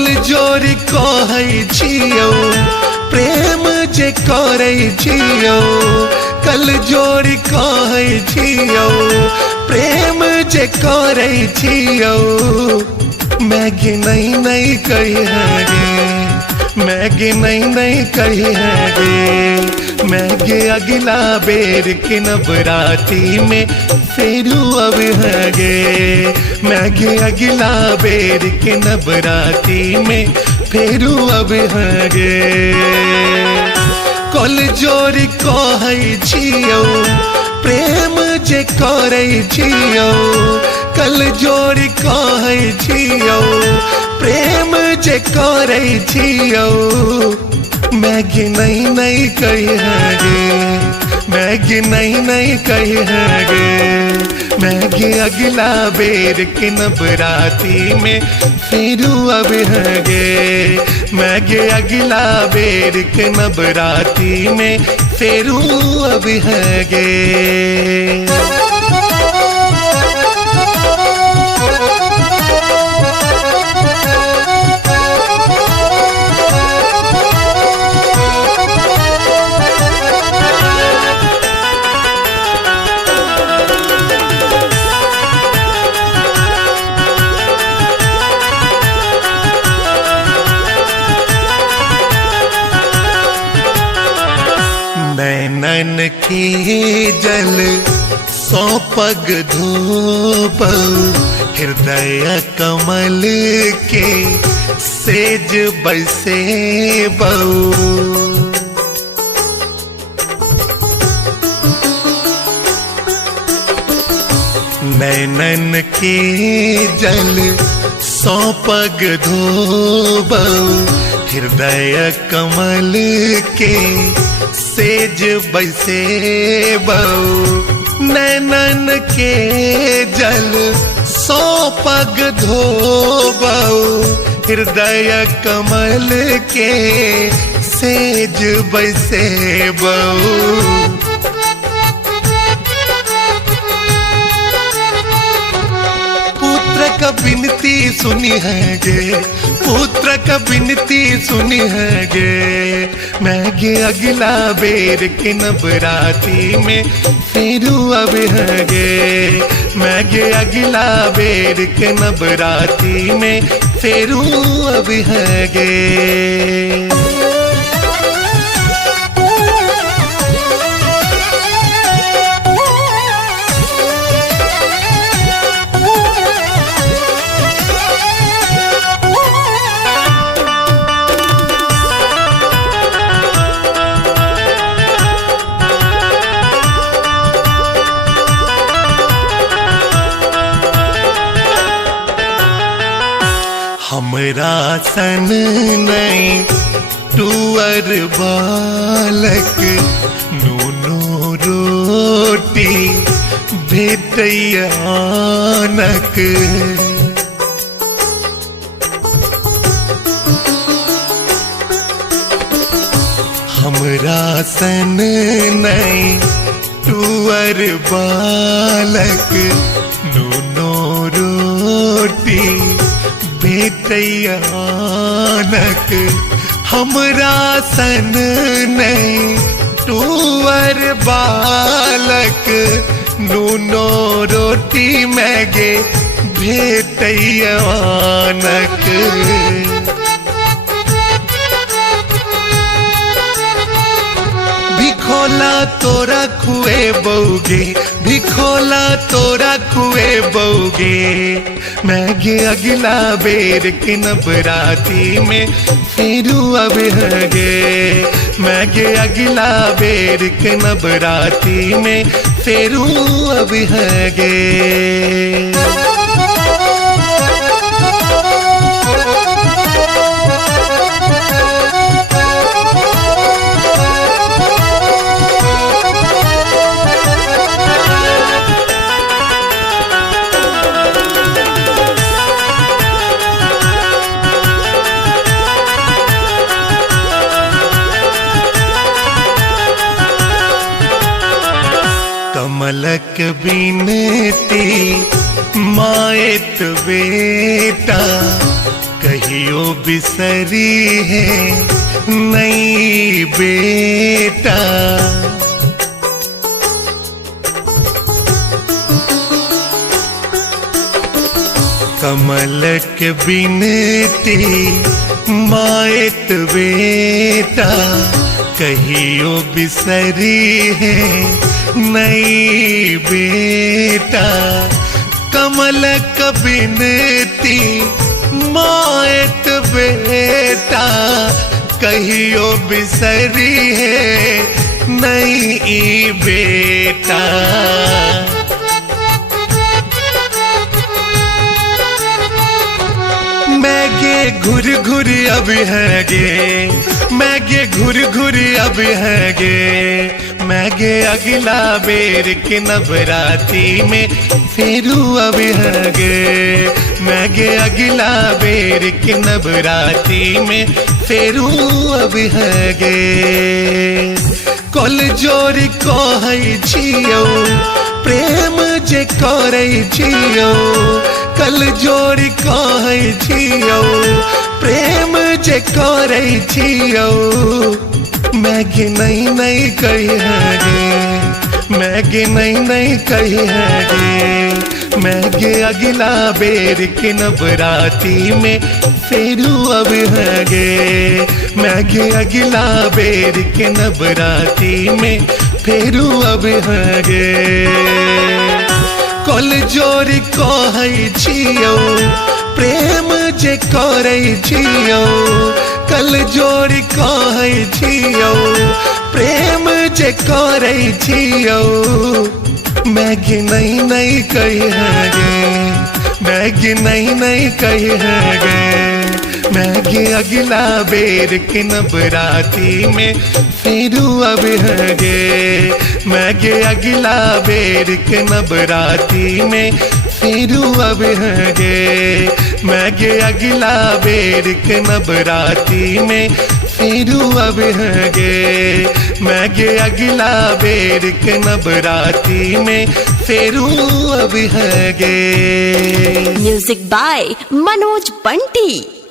कल जोरी कहै छियौ प्रेम जे करै छियौ, कल जोरी कहै छियौ प्रेम जे करै छियौ, मैगी नहीं कहिए गे, मैगी नहीं कहिए गे, मैगी अगला बेर के नवराती में फेरू अब है गे, मैगी अगला बेर के नवराती में फेरू अब है गे। कल जोरी कहै छियौ प्रेम जे करै छियौ, कल जोरी कहै छियौ प्रेम जे करै छियौ, मैगी नहीं कहिए गे, मैगी नहीं कहिए गे, मैगी अगला बेर के नवराती में फेरू अब है गे, मैगी अगला बेर के नवराती में फेरू अब है गे। नैनन की जल सौ पग धोबौ, हृदय कमल के सेज बरसे बऊ, नैनन की जल सौ पग धोबौ, हृदय कमल के सेज बरसे बऊ, नैनन के जल सौ पग धोबौ, हृदय कमल के सेज बरसे बऊ। पुत्र का बिनती सुनी है गे, पुत्र का बिनती सुनी है गे, मैगी अगला बेर के नवराती में फेरू अब है गे, मैगी अगला बेर के नवराती में फेरू अब है गे। हमरा सन नहीं टूअर बालक, नूनो रोटी भेटैयानक, हमरा सन नहीं टूअर बालक, नूनो रोटी भेटैयानक, हमरा सन नहीं टूअर बालक, नूनो रोटी मैगे भेटैयानक। भिखोला तोरा खुए बौगे, भिखोला तोरा खुए बौगे, मैगी अगला बेर के नवराती में फेरू अब है गे, मैगी अगला बेर के नवराती में फेरू अब है गे। कमलक बिनती माएत बेटा, कहियो बिसरी है नई बेटा। कमल के बिनती माएत बेटा, कहियो बिसरी है नई बेटा। कमल के बिनती माएत बेटा, कहियो बिसरी है नई बेटा। मैगे घुर घुर अब है गे, मैगे घुर घुर अब है गे। मैगे अगला बेर के नवराती में फेरू अब है गे। मैगे अगला बेर के नवराती में फेरू अब है गे। कल जोरी कहै छियौ प्रेम जे करै छियौ, कल जोड़ी कहै छियौ प्रेम जे करै छियौ। मैगे नहीं नहीं कही है गे, मैगे नहीं नहीं कही है गे। मैगे अगला बेर के नवराती में फेरू अब है गे। मैगे अगला बेर के नवराती में फेरू अब है गे। कल जोरी कहै छियौ प्रेम जे करै छियौ, कल जोरी कहै छियौ प्रेम जे करै छियौ। मैगे नहीं नहीं कही है गे, मैगे नहीं नहीं कही है गे। मैगे अगला बेर के नवराती में फेरू अब है गे। मैगे अगला बेर के नवराती में फेरू अब है गे। मैगे अगला बेर के नवराती में फेरू अब है गे। मैगे अगला बेर के नवराती में फेरू अब है गे। Music by Manoj Bunty.